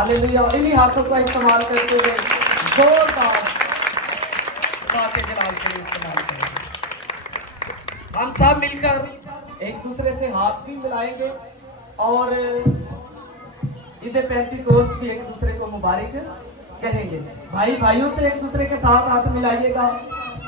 Hallelujah. इन्हीं हाथों का इस्तेमाल करते हुए जोरदार बातें जलाल के लिए इस्तेमाल करेंगे। हम सब मिलकर एक दूसरे से हाथ भी मिलाएंगे और ईद पेंतीकोस्त भी एक दूसरे को मुबारक कहेंगे। भाई भाइयों से एक दूसरे के साथ हाथ मिलाइएगा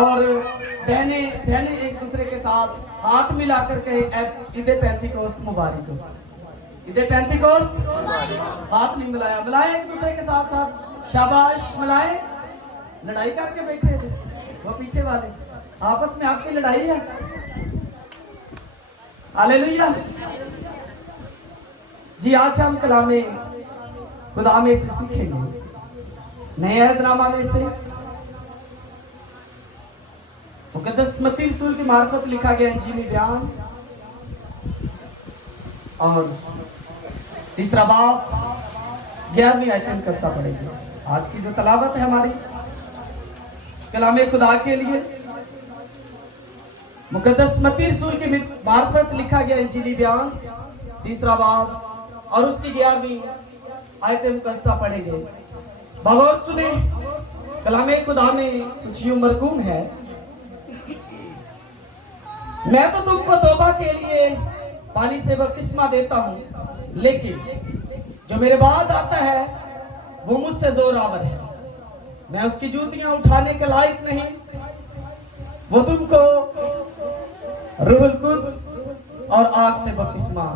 और बहनें एक दूसरे के साथ हाथ मिलाकर कहे ईद पेंतीकोस्त मुबारक हो। ईद पेंतीकोस्त हाथ नहीं मिलाया, मिलाए एक दूसरे के साथ साथ। शाबाश, मिलाए। लड़ाई करके बैठे थे वो पीछे वाले, आपस में आपकी लड़ाई है। हालेलुया जी। आज हम कलामे खुदा में से सीखेंगे, नए अहदनामा में से मुकद्दस मत्ती रसूल की मार्फत लिखा गया इंजीली बयान और तीसरा बाब 11वीं आयत कस्सा पड़ेगी। आज की जो तलावत है हमारी कलामे खुदा के लिए मुकद्दस मत्ती रसूल की मार्फत लिखा गया इंजीली बयान तीसरा बाब और उसकी 11वीं आयत मुकद्दसा पढ़ेंगे। बगौर सुने, कलामे खुदा में कुछ यूं मरकूम है। मैं तो तुमको तौबा के लिए पानी से बपतिस्मा देता हूं, लेकिन जो मेरे बाद आता है वो मुझसे जोरावर है। मैं उसकी जूतियां उठाने के लायक नहीं। वो तुमको रूहुल कुद्स और आग से बपतिस्मा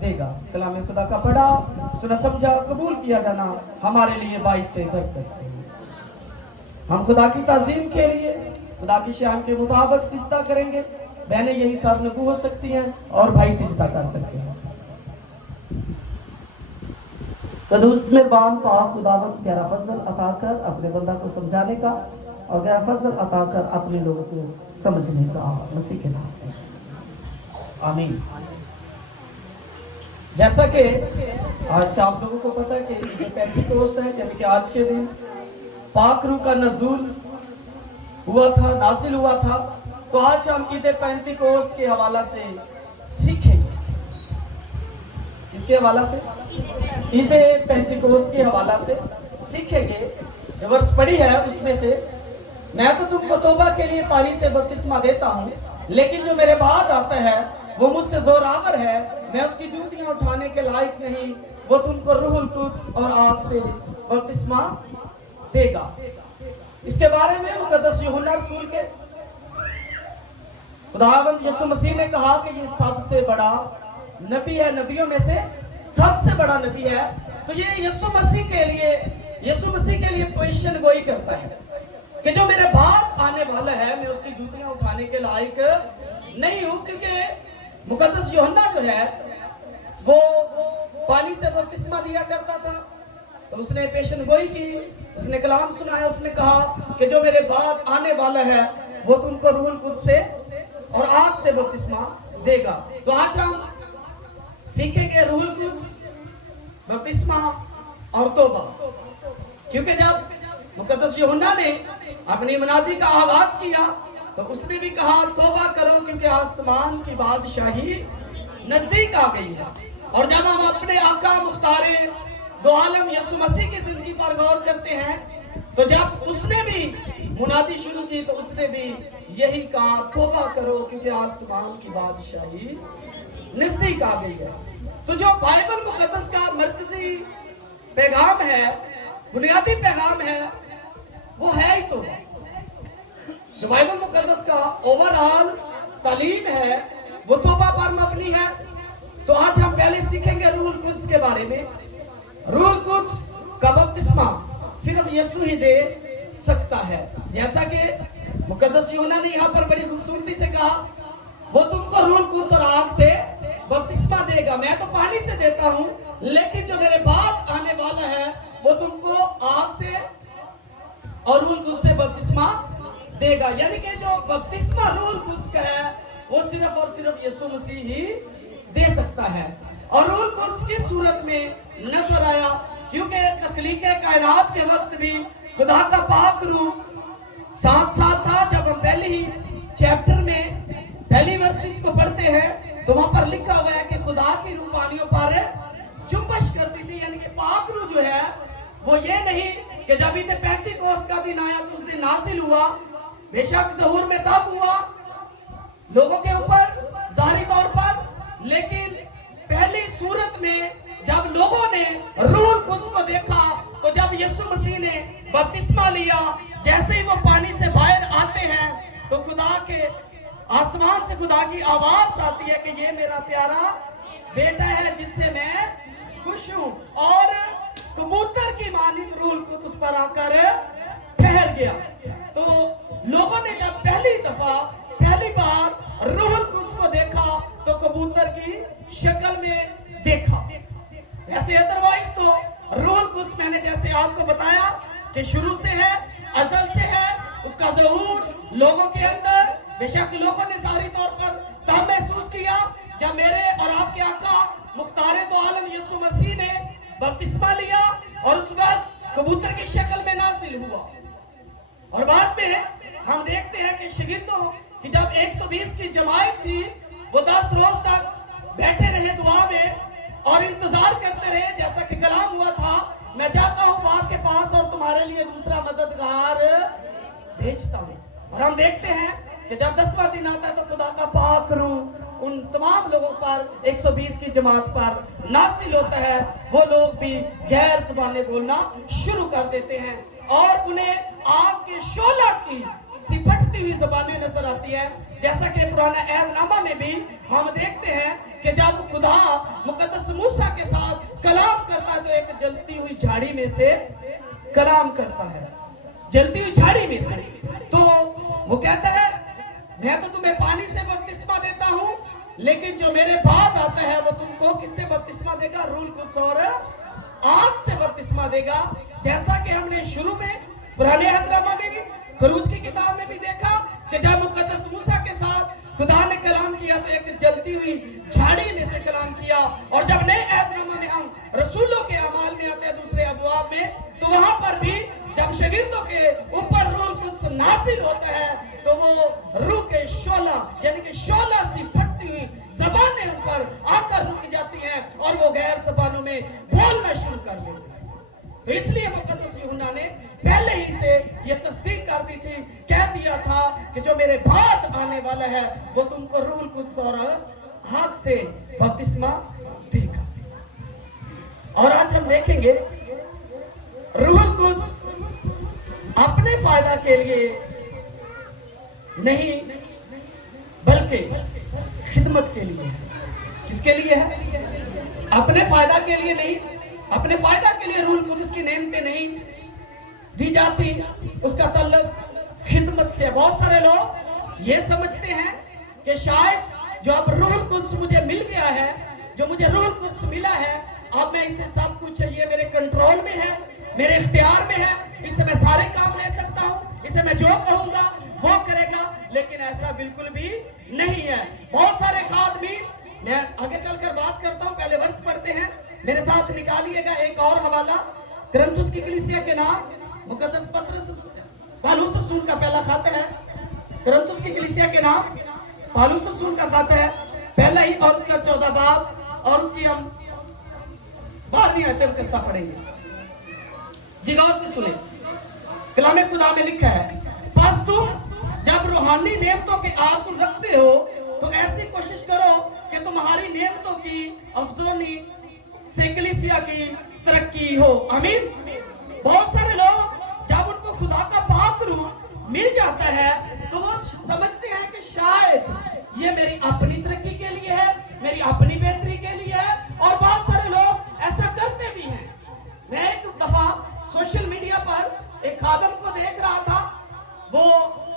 देगा। कलामे खुदा का पढ़ा, सुना, समझा, कबूल किया जाना हमारे लिए बाइस से बरकत है। हम खुदा की ताज़ीम के लिए खुदा की शान के मुताबिक सिजदा करेंगे। बहनें यही सरनगू हो सकती हैं और भाई सिजदा कर सकते हैं। कदूस मेहरबान पाक खुदावंद गहरा फजल अता कर अपने बंदा को समझाने का और गहरा फजल अता कर अपने लोगों को समझने का, मसीह के नाम में आमीन। जैसा कि आज आप लोगों को पता है कि ईद पेंतीकोस्त है, यानी कि आज के दिन पाक रूह का नज़ूल हुआ था, नासिल हुआ था। तो आज हम ईद पेंतीकोस्त के हवाला से सीखेंगे। इसके हवाला से ईद पेंतीकोस्त के हवाला से सीखेंगे। जो वर्ष पढ़ी है उसमें से, मैं तो तुमको तौबा के लिए पानी से बपतिस्मा देता हूँ, लेकिन जो मेरे बाद आता है वो मुझसे जोरावर है। मैं उसकी जूतियां उठाने के लायक नहीं। वो तुमको रूहुल कुद्स और आग से बपतिस्मा देगा। इसके बारे में मुकद्दस यूहन्ना रसूल के खुदावंद यीशु मसीह ने कहा कि ये सबसे बड़ा नबी है, नबियों में से सबसे बड़ा नबी है। तो ये यीशु मसीह के लिए पेशन गोई करता है कि जो मेरे बाद आने वाला है मैं उसकी जूतियां उठाने के लायक नहीं हूं। क्योंकि मुकद्दस यूहन्ना जो है वो पानी से बपतिस्मा दिया करता था, तो उसने पेशन गोई की, उसने कलाम सुनाया। उसने कहा कि जो मेरे बाद आने वाला है वो तुमको रूहुल कुद्स से और आग से बपतिस्मा देगा। तो आज हम सीखेंगे रूहुल कुद्स, बपतिस्मा और तौबा। क्योंकि जब मुकद्दस यूहन्ना ने अपनी मनादी का आगाज किया तो उसने भी कहा तौबा करो क्योंकि आसमान की बादशाही नजदीक आ गई है। और जब हम अपने आका मुख्तारे दो आलम यीशु मसीह की जिंदगी पर गौर करते हैं तो जब उसने भी मुनादी शुरू की तो उसने भी यही कहा तौबा करो क्योंकि आसमान की बादशाही नजदीक आ गई है। तो जो बाइबल मुकद्दस का मरकजी पैगाम है, बुनियादी पैगाम है, वो है ही तौबा। जो बाइबल मुकद्दस का ओवरऑल तालीम है वो तौबा पर मबनी है। तो आज हम पहले सीखेंगे रूहुल कुद्स के बारे में। रूहुल कुद्स का बपतिस्मा सिर्फ यीशु ही दे सकता है। जैसा कि मुकद्दस यूहन्ना ने यहाँ पर बड़ी खूबसूरती से कहा, वो तुमको रूहुल कुद्स और आग से बपतिस्मा देगा। मैं तो पानी से देता हूँ, लेकिन जो मेरे बाद आने वाला है वो तुमको आग से और रूहुल कुद्स से बपतिस्मा देगा। यानी कि जो बपतिस्मा रूहुल कुद्स का है वो सिर्फ और सिर्फ यीशु मसीह ही दे सकता है। और रूहुल कुद्स की सूरत में नजर आया क्योंकि तख्लीक कायनात के वक्त भी खुदा का पाक रूह साथ साथ था। जब हम पहले ही चैप्टर में पहली वर्सेस को पढ़ते हैं तो वहां पर लिखा हुआ है कि खुदा की रूह पानियों पर जुम्बश करती थी। यानी कि पाक रूह जो है वो ये नहीं कि जब इतने पेंतीकोस्त का दिन आया तो उस दिन नासिल हुआ, बेशक ज़हूर में तब हुआ लोगों के ऊपर ज़ाहिरी तौर पर, लेकिन पहली सूरत में जब लोगों ने रूह कुद्स को देखा तो जब यीशु मसीह ने बपतिस्मा लिया, जैसे ही वो पानी से बाहर आते हैं तो खुदा के आसमान से खुदा की आवाज आती है कि ये मेरा प्यारा बेटा है जिससे मैं खुश हूं। और कबूतर की मानिंद रूह कुद्स उस पर आकर ठहर गया। तो लोगों ने जब पहली बार रूह कुद्स को देखा तो कबूतर की शक्ल में देखा। ऐसे अदरवाइज तो रूह कुद्स मैंने जैसे आपको बताया कि शुरू से है, अज़ल से है, उसका ज़हूर लोगों के अंदर। बेशक लोगों ने ज़ाहिरी तौर पर तब महसूस किया जब मेरे और आपके आका मुख्तारे तो आलम यीशु मसीह ने बपतिस्मा लिया और उस वक्त कबूतर की शक्ल में नासिल हुआ। और बाद में हम देखते हैं कि शागिर्दों की जब 120 की जमात थी वो 10 रोज तक बैठे रहे दुआ में और इंतजार करते रहे, जैसा कि कलाम हुआ था, मैं जाता हूँ बाप के पास और तुम्हारे लिए दूसरा मददगार भेजता हूँ। और हम देखते हैं कि जब 10वां दिन आता है तो खुदा का पाक रूह उन तमाम लोगों पर 120 की जमात पर नासिल होता है। वो लोग भी गैर ज़बानें बोलना शुरू कर देते हैं और उन्हें आग के शोला की सिपटती हुई ज़बानें नजर आती है। जैसा कि पुराना अहदनामा में भी हम देखते हैं कि जब खुदा मुकद्दस मूसा के साथ कलाम करता है तो एक जलती हुई झाड़ी में से कलाम करता है, जलती हुई झाड़ी में से। तो वो कहता है मैं तो तुम्हें पानी से बपतिस्मा देता हूं, लेकिन जो मेरे बाद आता है वो तुमको किससे बपतिस्मा देगा? रूह कुद्स और आग से बपतिस्मा देगा। जैसा कि हमने शुरू में पुराने अहदनामा में भी, खरूज की किताब में भी देखा कि जब मुकद्दस मूसा के साथ खुदा ने कलाम किया तो एक जलती हुई झाड़ी में से कलाम किया। और जब नए अहदनामा में हम रसूलों के अमाल में आते हैं दूसरे अबवाब में, तो वहां पर भी जब शागिर्दों के ऊपर रूह कुद्स नासिल होता है तो वो रूह के शोला यानी कि शोला सी फटती हुई ज़बानें उन पर आकर रुक जाती हैं और वो गैर ज़बानों में बोलना शुरू कर देते हैं। तो इसलिए मुकद्दस यूहन्ना ने पहले ही से ये तस्दीक कर दी थी, कह दिया था कि जो मेरे बाद आने वाला है वो तुमको रूह कुद्स और आग से बपतिस्मा देगा। और आज हम देखेंगे रूह कुद्स अपने फायदा के लिए नहीं बल्कि खिदमत के लिए। किसके लिए है? अपने फायदा के लिए नहीं, अपने फायदा के लिए रूह कुद्स की नेमतें नहीं दी जाती, उसका तल्लुक खिदमत से। बहुत सारे लोग ये समझते हैं कि शायद जो अब रूह कुद्स मुझे मिल गया है, जो मुझे रूह कुद्स मिला है, अब मैं इससे सब कुछ, ये मेरे कंट्रोल में है, मेरे इख्तियार में है, इससे मैं सारे काम ले सकता हूँ, इससे मैं जो कहूँगा वो करेगा। लेकिन ऐसा बिल्कुल भी नहीं है। बहुत सारे खादमी, मैं आगे चलकर बात करता हूँ, पहले वर्ष पढ़ते हैं, मेरे साथ निकालिएगा एक और हवाला, करंथुस की कलीसिया के नाम, मुकद्दस पत्रस पौलुस रसूल का पहला खत है, करंथुस की कलीसिया के नाम पौलुस रसूल का खत है, पहला ही और उसका 14 बाब और उसकी हम 12वीं आयत किस्सा पढ़ेंगे। जी गौर से सुने, कलामे खुदा में लिखा है, बस तुम जब रूहानी नेमतों के आंसू रखते हो तो ऐसी कोशिश करो कि तुम्हारी नेमतों की अफजोनी से कलीसिया की तरक्की हो। आमीन। बहुत सारे लोग जब उनको खुदा का पाक रूह मिल जाता है तो वो समझते हैं कि शायद ये मेरी अपनी तरक्की के लिए है, मेरी अपनी बेहतरी के लिए है, और बहुत सारे लोग ऐसा करते भी हैं। मैं एक दफा सोशल मीडिया पर एक खादम को देख रहा था, वो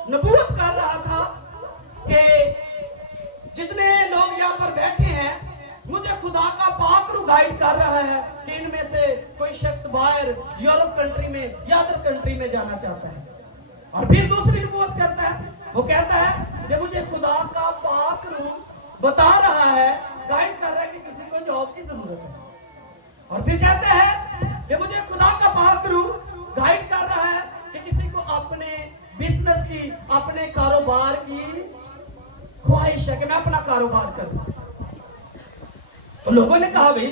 नबूवत कर रहा था कि जितने लोग यहाँ पर बैठे हैं मुझे खुदा का पाक रूह गाइड कर रहा है कि इनमें से कोई शख्स बाहर यूरोप कंट्री में या अदर कंट्री में जाना चाहता है। और फिर दूसरी नबूवत करता है, वो कहता है कि मुझे खुदा का पाक रूह बता रहा है, गाइड कर रहा है कि किसी को जॉब की जरूरत है। और फिर कहता है कि मुझे खुदा का पाक रूह गाइड कर रहा है कि किसी को अपने बिजनेस की, अपने कारोबार की ख्वाहिश है कि मैं अपना कारोबार करूं। तो लोगों ने कहा भाई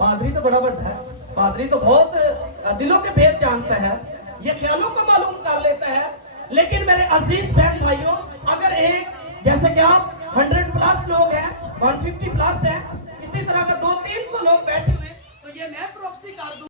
पादरी तो बड़ा बड़ा है, पादरी तो बहुत दिलों के भेद जानता है, ये ख्यालों को मालूम कर लेता है। लेकिन मेरे अजीज बहन भाइयों, अगर एक जैसे कि आप 100+ लोग हैं, 150+ हैं, इसी तरह अगर 200-300 लोग बैठे हुए, तो ये मैं प्रोफेसी कर दूं